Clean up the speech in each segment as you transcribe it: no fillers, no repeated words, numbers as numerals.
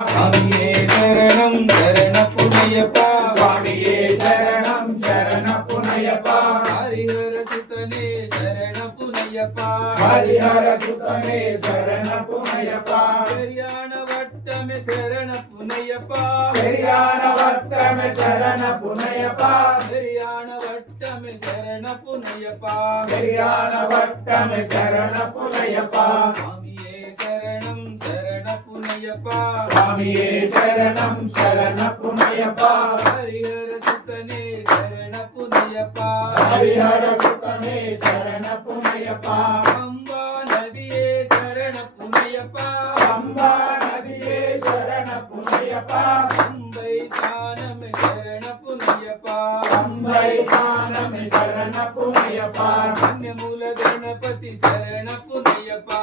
சுவாமியே சரணம் சரண புனையப்பா சுவாமியே சரணம் சரண புனையப்பா ஹரிஹர சுதனே சரண புனையப்பா ஹரிஹர சுதனே சரண புனையப்பா பெரியான வட்டமே சரண புனையப்பா பெரியான வட்டமே சரண புனையப்பா பெரியான வட்டமே சரண புனையப்பா பெரியான வட்டமே சரண புனையப்பா சுவாமியே சரணம் சரண புனையப்பா சுவாமியே சரணம் சரண புனையப்பா ஹரிஹர சுதனே சரண புனையப்பா ஹரிஹர சுதனே சரண புனையப்பா அம்பா நதியே சரண புனையப்பா அம்பா நதியே சரண புனையப்பா அம்பை சானமே சரண புனையப்பா அம்பை சானமே சரண புனையப்பா அன்யமூல கணபதி சரண புனையப்பா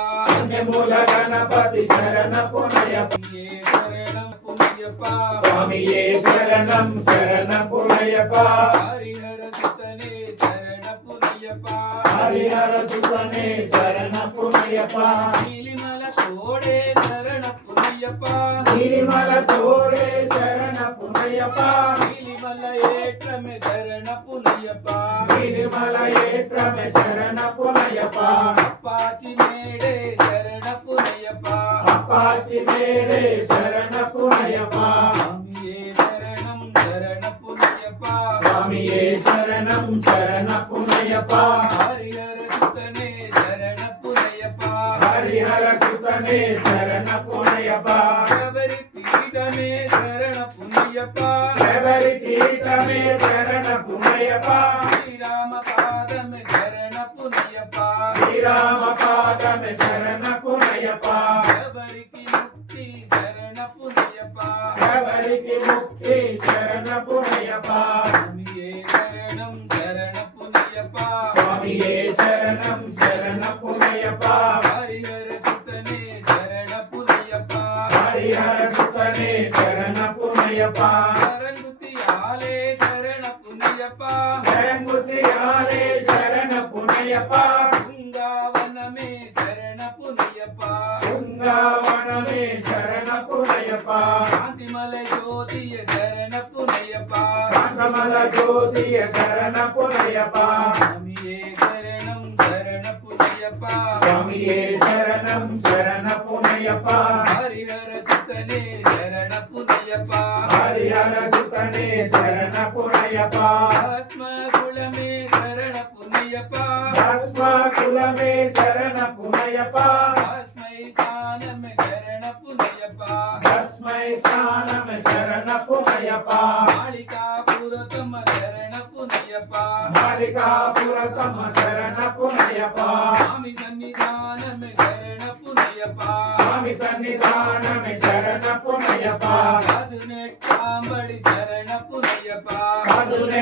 மூல கணபதி சரண புனையப்பா ஏ சரணம் புனையப்பா சுவாமியே சரணம் சரண புனையப்பா ஹரிஹர சுதனே சரண புனையப்பா ஹரிஹர சுதனே சரண புனையப்பா நீலிமல தோடே சரண புனையப்பா நீலிமல தோடே சரண புனையப்பா நீலிமல ஏற்றமே சரண புனையப்பா நீலிமல ஏற்றமே சரண புனையப்பா அப்பாச்சி மேடே சரண புனையப்பா அப்பாச்சி மேடே சரண புனையப்பா சுவாமியே சரணம் சரண புனையப்பா சுவாமியே சரணம் சரண புனையப்பா ஹரிஹர சுதனே சரண புனையப்பா ஹரிஹர சுதனே சரண புனையப்பா சபரி பீடமே சரண புனையப்பா சபரி பீடமே சரண புனையப்பா ஸ்ரீராம பாதமே சரண புனையப்பா ஸ்ரீராம பாதமே சரண புனையப்பா சபரிக்கு முக்தி சரண புனையப்பா சபரிக்கு முக்தி சரண புனையப்பா சுவாமியே சரணம் சரண புனையப்பா சுவாமியே சரணம் சரண புனையப்பா ஹரிஹர சுதனே சரண புனையப்பா ஹரிஹர சுதனே சரண புனையப்பா சரங்குத்தியாலே சரண புனையப்பா சரங்குத்தியாலே சரண புனையப்பா பிருந்தாவனமே சரண புனையப்பா பிருந்தாவனமே சரண புனையப்பா காந்திமலை ஜோதிய சரண புனையப்பா காந்தமல ஜோதிய சரண புனையப்பா சுவாமியே சரணம் சரண புனையப்பா சுவாமியே சரணம் சரண புனையப்பா ஹரிஹர சுதனே சரண புனையப்பா ஹரிஹர சுதனே சரண புனையப்பா ஆத்ம குலமே சரண புனையப்பா பஸ்ம குலமே சரண புனையப்பா ஆஸ்மை சானமே சரண புனையப்பா பஸ்மை ஸ்நானமே சரண புனையப்பா மாளிகா புரதம சரண புனையப்பா மாளிகாபுரதம சரண புனையப்பா சுவாமி சன்னிதானமே சரண புனையப்பா சுவாமி சன்னிதானமே சரண புனையப்பா 18 படி சரண புனையப்பா 18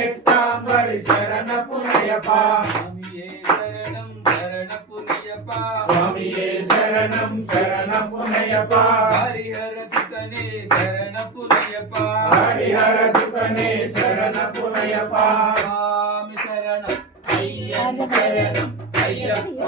படி சரண புனையப்பா சுவாமியே சரணம் சரண புனையப்பா சுவாமியே சரணம் சரண புனையப்பா ஹரிஹர சுதனே சரண புனையப்பா ஹரிஹர சுதனே சரண புனையப்பா சுவாமி சரணம் ஐயன் சரணம் ஐயப்ப